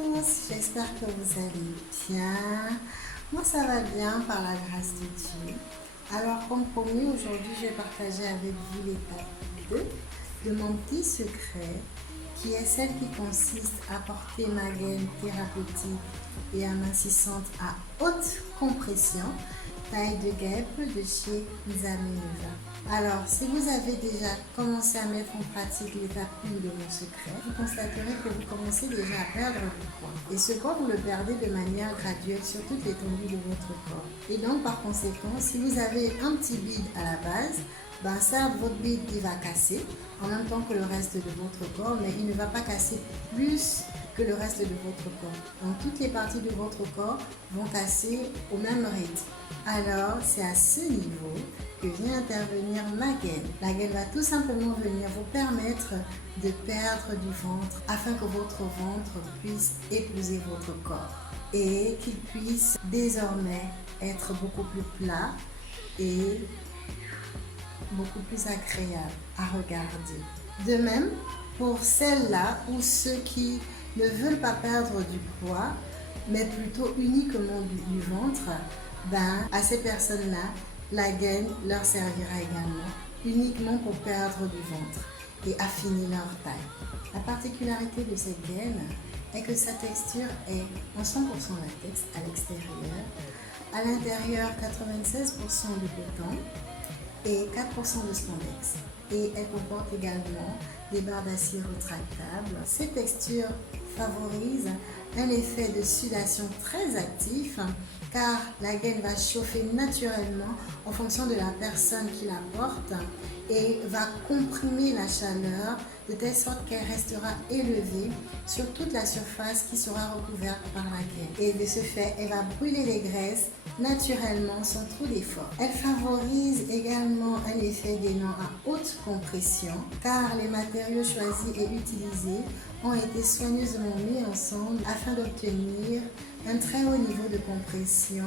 tous, j'espère que vous allez bien. Moi ça va bien par la grâce de Dieu. Alors comme promis, aujourd'hui je vais partager avec vous l'étape 2 de mon petit secret qui est celle qui consiste à porter ma gaine thérapeutique et amincissante à haute compression, taille de guêpe de chez Zaminova. Alors, si vous avez déjà commencé à mettre en pratique l'étape 1 de mon secret, vous constaterez que vous commencez déjà à perdre du poids. Et ce poids, vous le perdez de manière graduelle sur toute l'étendue de votre corps. Et donc, par conséquent, si vous avez un petit bide à la base, certes, votre bide il va casser en même temps que le reste de votre corps, mais il ne va pas casser plus que le reste de votre corps. Donc, toutes les parties de votre corps vont casser au même rythme. Alors, c'est à ce niveau que vient intervenir ma gaine. La gaine va tout simplement venir vous permettre de perdre du ventre afin que votre ventre puisse épouser votre corps et qu'il puisse désormais être beaucoup plus plat et beaucoup plus agréable à regarder. De même, pour celles-là ou ceux qui ne veulent pas perdre du poids, mais plutôt uniquement du ventre, à ces personnes-là, la gaine leur servira également uniquement pour perdre du ventre et affiner leur taille. La particularité de cette gaine est que sa texture est en 100% latex à l'extérieur, à l'intérieur 96% de coton et 4% de spandex. Et elle comporte également des barres d'acier rétractables. Cette texture favorise un effet de sudation très actif car la gaine va chauffer naturellement en fonction de la personne qui la porte et va comprimer la chaleur de telle sorte qu'elle restera élevée sur toute la surface qui sera recouverte par la gaine. Et de ce fait, elle va brûler les graisses naturellement sans trop d'effort. Elle favorise également un effet gainant à haute compression car les matériaux choisis et utilisés ont été soigneusement mis ensemble afin d'obtenir un très haut niveau de compression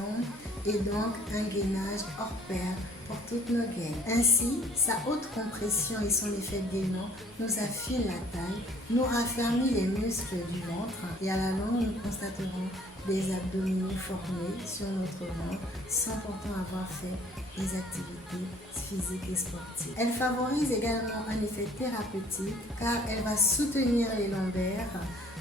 et donc un gainage hors pair pour toutes nos gaines. Ainsi, sa haute compression et son effet gainant nous affinent la taille, nous raffermit les muscles du ventre et à la longue nous constaterons des abdominaux formés sur notre ventre sans pourtant avoir fait des activités physiques et sportives. Elle favorise également un effet thérapeutique car elle va soutenir les lombaires,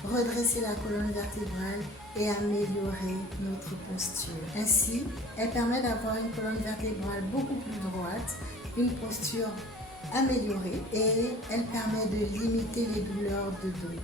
redresser la colonne vertébrale et améliorer notre posture. Ainsi, elle permet d'avoir une colonne vertébrale beaucoup plus droite, une posture améliorée et elle permet de limiter les douleurs de dos.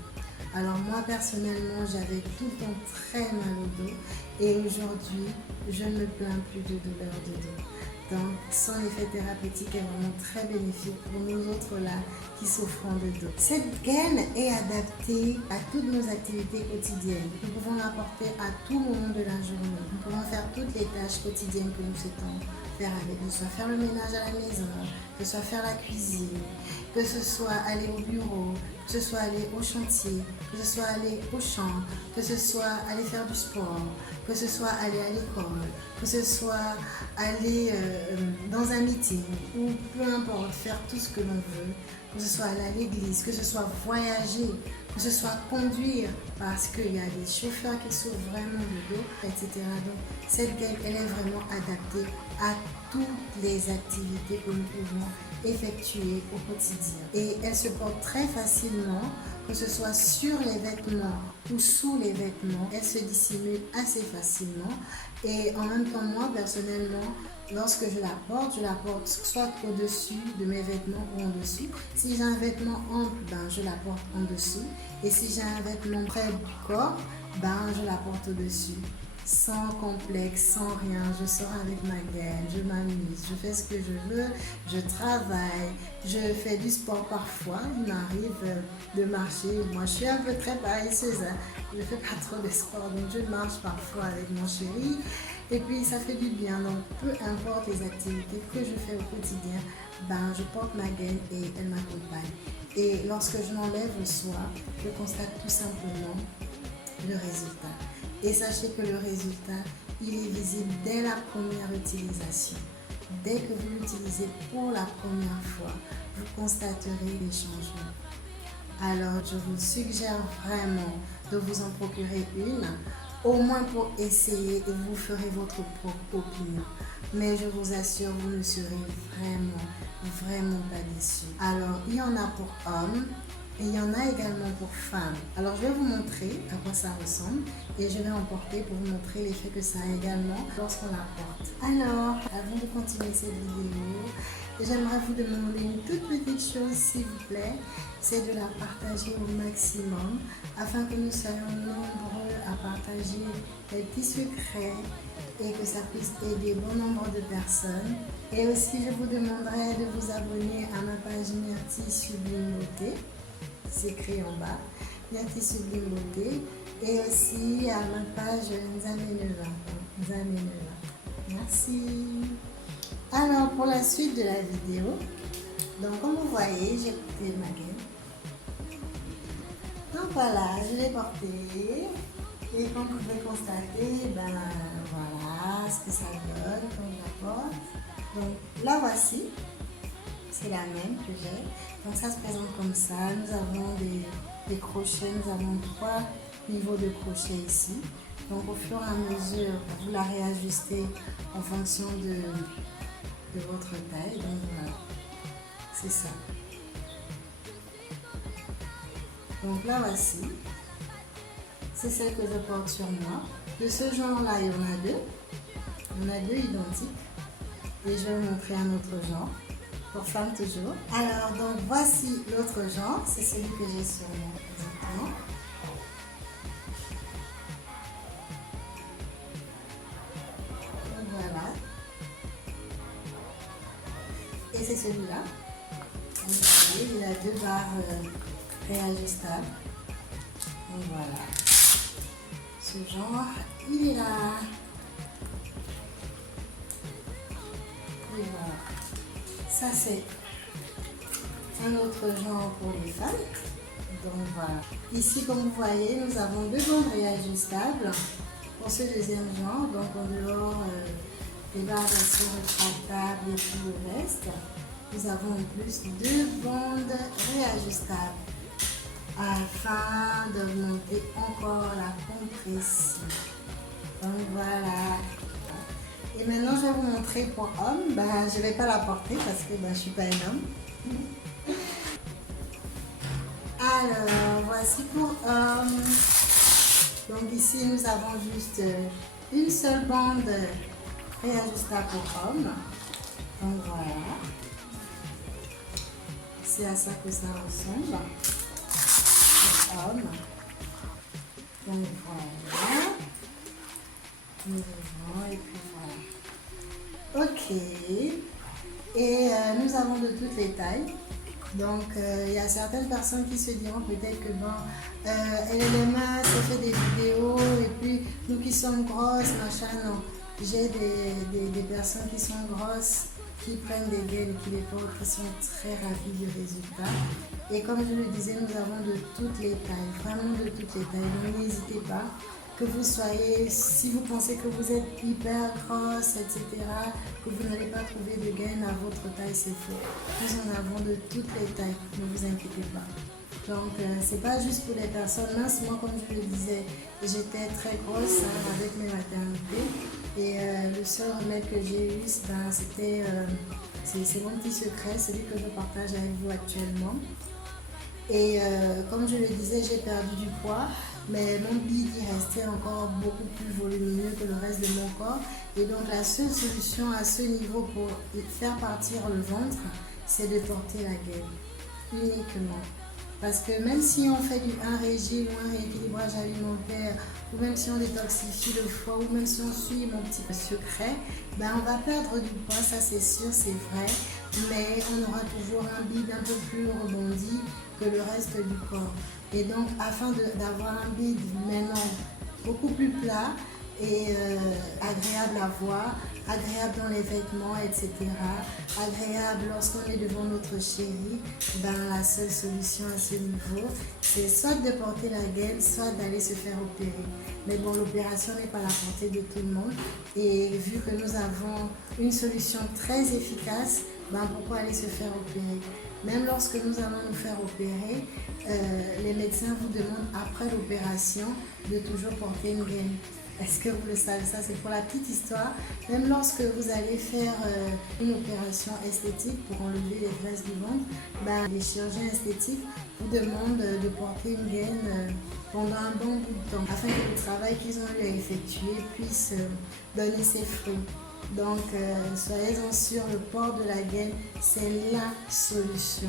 Alors moi personnellement, j'avais tout le temps très mal au dos et aujourd'hui, je ne me plains plus de douleurs de dos. Donc, son effet thérapeutique est vraiment très bénéfique pour nous autres là qui souffrons de dos. Cette gaine est adaptée à toutes nos activités quotidiennes. Nous pouvons la porter à tout moment de la journée. Nous pouvons faire toutes les tâches quotidiennes que nous souhaitons faire avec, que ce soit faire le ménage à la maison, que ce soit faire la cuisine, que ce soit aller au bureau, que ce soit aller au chantier, que ce soit aller au champ, que ce soit aller faire du sport, que ce soit aller à l'école, que ce soit aller dans un meeting ou peu importe, faire tout ce que l'on veut, que ce soit aller à l'église, que ce soit voyager, que ce soit conduire parce qu'il y a des chauffeurs qui souffrent vraiment de dos, etc. Donc cette gaine, elle est vraiment adaptée à toutes les activités que nous pouvons effectuer au quotidien. Et elle se porte très facilement, que ce soit sur les vêtements ou sous les vêtements. Elle se dissimule assez facilement. Et en même temps, moi, personnellement, lorsque je la porte soit au-dessus de mes vêtements ou en dessous. Si j'ai un vêtement ample, je la porte en dessous. Et si j'ai un vêtement près du corps, je la porte au-dessus. Sans complexe, sans rien, je sors avec ma gaine, je m'amuse, je fais ce que je veux, je travaille, je fais du sport parfois, il m'arrive de marcher. Moi je suis un peu très paresseuse, je ne fais pas trop de sport, donc je marche parfois avec mon chéri et puis ça fait du bien. Donc peu importe les activités que je fais au quotidien, je porte ma gaine et elle m'accompagne. Et lorsque je l'enlève le soir, je constate tout simplement le résultat. Et sachez que le résultat, il est visible dès la première utilisation. Dès que vous l'utilisez pour la première fois, vous constaterez les changements. Alors, je vous suggère vraiment de vous en procurer une, au moins pour essayer, et vous ferez votre propre opinion. Mais je vous assure, vous ne serez vraiment pas déçus. Alors, il y en a pour hommes et il y en a également pour femmes. Alors, je vais vous montrer à quoi ça ressemble et je vais en porter pour vous montrer l'effet que ça a également lorsqu'on la porte. Alors, avant de continuer cette vidéo, j'aimerais vous demander une toute petite chose, s'il vous plaît, c'est de la partager au maximum afin que nous soyons nombreux à partager les petits secrets et que ça puisse aider bon nombre de personnes. Et aussi, je vous demanderai de vous abonner à ma page Myrtille Sublime Beauté, c'est écrit en bas, Myrtille Sublime Beauté, et aussi à ma page Nzameneva. Merci. Alors, pour la suite de la vidéo, donc comme vous voyez, j'ai porté ma gaine. Donc voilà, je l'ai porté. Et comme vous pouvez constater, ben voilà ce que ça donne quand je la porte. Donc la voici, c'est la même que j'ai. Donc ça se présente comme ça. Nous avons des crochets, nous avons 3 niveaux de crochets ici. Donc au fur et à mesure, vous la réajustez en fonction de votre taille. Donc voilà, c'est ça. Donc la voici. C'est celle que je porte sur moi. De ce genre-là, il y en a 2. Il y en a 2 identiques. Et je vais vous montrer un autre genre. Pour femmes toujours. Alors, donc voici l'autre genre. C'est celui que j'ai sur moi. Exactement. Donc voilà. Et c'est celui-là. Vous voyez, il a 2 barres réajustables. Donc voilà. Ce genre, il est là. Et voilà. Ça, c'est un autre genre pour les femmes. Donc voilà. Ici, comme vous voyez, nous avons 2 bandes réajustables pour ce deuxième genre. Donc en dehors des barres d'action rétractables et tout le reste, nous avons en plus 2 bandes réajustables afin d'augmenter encore la compression. Donc voilà. Et maintenant je vais vous montrer pour homme. Je ne vais pas la porter parce que je ne suis pas un homme. Alors voici pour homme. Donc ici nous avons juste une seule bande réajustable pour homme. Donc voilà. C'est à ça que ça ressemble. Homme. Donc voilà. Et puis voilà. Ok. Et nous avons de toutes les tailles. Donc il y a certaines personnes qui se diront peut-être que bon, elle est mince, elle fait des vidéos et puis nous qui sommes grosses, machin, non. J'ai des personnes qui sont grosses, qui prennent des gaines, qui les portent, qui sont très ravis du résultat. Et comme je le disais, nous avons de toutes les tailles, vraiment de toutes les tailles. Donc n'hésitez pas, que vous soyez, si vous pensez que vous êtes hyper grosse, etc., que vous n'allez pas trouver de gaine à votre taille, c'est faux. Nous en avons de toutes les tailles, ne vous inquiétez pas. Donc c'est pas juste pour les personnes minces. Moi, comme je le disais, j'étais très grosse avec mes maternités. Et le seul remède que j'ai eu, c'était, c'est mon petit secret, celui que je partage avec vous actuellement. Et comme je le disais, j'ai perdu du poids, mais mon bide restait encore beaucoup plus volumineux que le reste de mon corps. Et donc la seule solution à ce niveau pour faire partir le ventre, c'est de porter la gaine, uniquement. Parce que même si on fait un régime ou un rééquilibrage alimentaire, ou même si on détoxifie le foie, ou même si on suit mon petit secret, on va perdre du poids, ça c'est sûr, c'est vrai, mais on aura toujours un bide un peu plus rebondi que le reste du corps. Et donc, afin d'avoir un bide maintenant beaucoup plus plat et agréable à voir, agréable dans les vêtements, etc., agréable lorsqu'on est devant notre chérie, la seule solution à ce niveau, c'est soit de porter la gaine, soit d'aller se faire opérer. Mais bon, l'opération n'est pas à la portée de tout le monde. Et vu que nous avons une solution très efficace, pourquoi aller se faire opérer? Même lorsque nous allons nous faire opérer, les médecins vous demandent après l'opération de toujours porter une gaine. Est-ce que vous le savez? Ça, c'est pour la petite histoire. Même lorsque vous allez faire une opération esthétique pour enlever les graisses du ventre, les chirurgiens esthétiques vous demandent de porter une gaine pendant un bon bout de temps afin que le travail qu'ils ont eu à effectuer puisse donner ses fruits. Donc, soyez-en sûrs, le port de la gaine, c'est la solution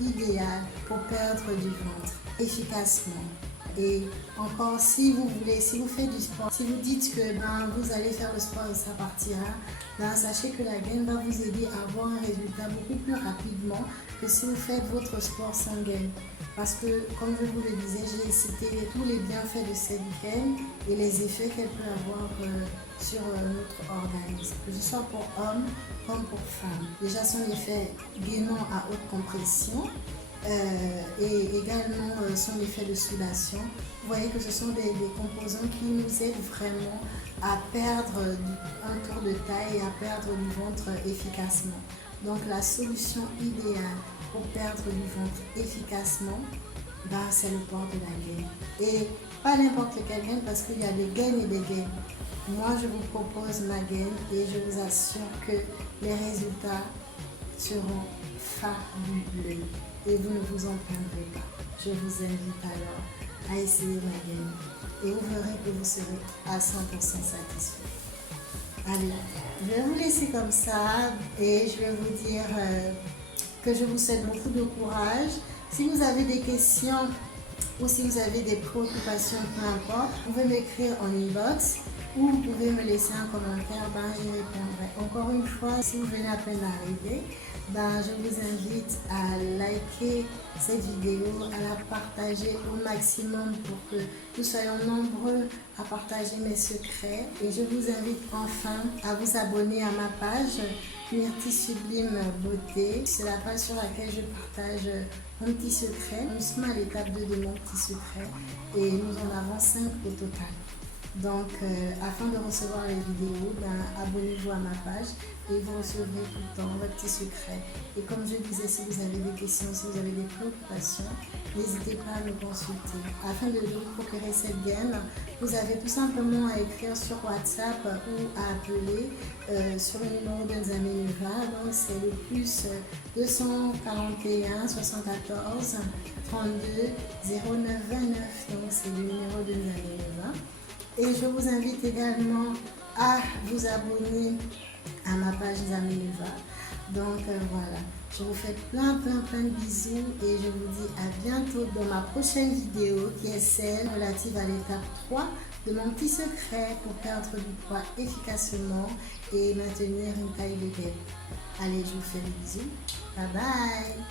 idéale pour perdre du ventre efficacement. Et encore, si vous faites du sport, si vous dites que vous allez faire le sport et ça partira, sachez que la gaine va vous aider à avoir un résultat beaucoup plus rapidement que si vous faites votre sport sans gaine. Parce que, comme je vous le disais, j'ai cité tous les bienfaits de cette gaine et les effets qu'elle peut avoir sur notre organisme, que ce soit pour hommes comme pour femmes. Déjà, son effet gainant à haute compression, et également son effet de soudation. Vous voyez que ce sont des composants qui nous aident vraiment à perdre un tour de taille et à perdre du ventre efficacement. Donc la solution idéale pour perdre du ventre efficacement, c'est le port de la gaine. Et pas n'importe quelle gaine, parce qu'il y a des gaines et des gaines. Moi, je vous propose ma gaine et je vous assure que les résultats seront fabuleux et vous ne vous en plaindrez pas. Je vous invite alors à essayer ma gaine et vous verrez que vous serez à 100% satisfait. Allez, je vais vous laisser comme ça et je vais vous dire que je vous souhaite beaucoup de courage. Si vous avez des questions ou si vous avez des préoccupations, peu importe, vous pouvez m'écrire en inbox ou vous pouvez me laisser un commentaire, j'y répondrai. Encore une fois, si vous venez à peine d'arriver, je vous invite à liker cette vidéo, à la partager au maximum pour que nous soyons nombreux à partager mes secrets. Et je vous invite enfin à vous abonner à ma page Myrtille Sublime Beauté. C'est la page sur laquelle je partage mon petit secret. Nous sommes à l'étape 2 de mon petit secret et nous en avons 5 au total. Donc, afin de recevoir les vidéos, abonnez-vous à ma page et vous recevrez tout le temps votre petit secret. Et comme je disais, si vous avez des questions, si vous avez des préoccupations, n'hésitez pas à me consulter. Afin de vous procurer cette gaine, vous avez tout simplement à écrire sur WhatsApp ou à appeler sur le numéro d'Nzamé-Neva. Donc, c'est le plus 241 74 32 09 29. Donc, c'est le numéro d'Nzamé-Neva. Et je vous invite également à vous abonner à ma page Nzamé-Neva. Donc voilà, je vous fais plein de bisous et je vous dis à bientôt dans ma prochaine vidéo qui est celle relative à l'étape 3 de mon petit secret pour perdre du poids efficacement et maintenir une taille de gaine. Allez, je vous fais des bisous. Bye bye.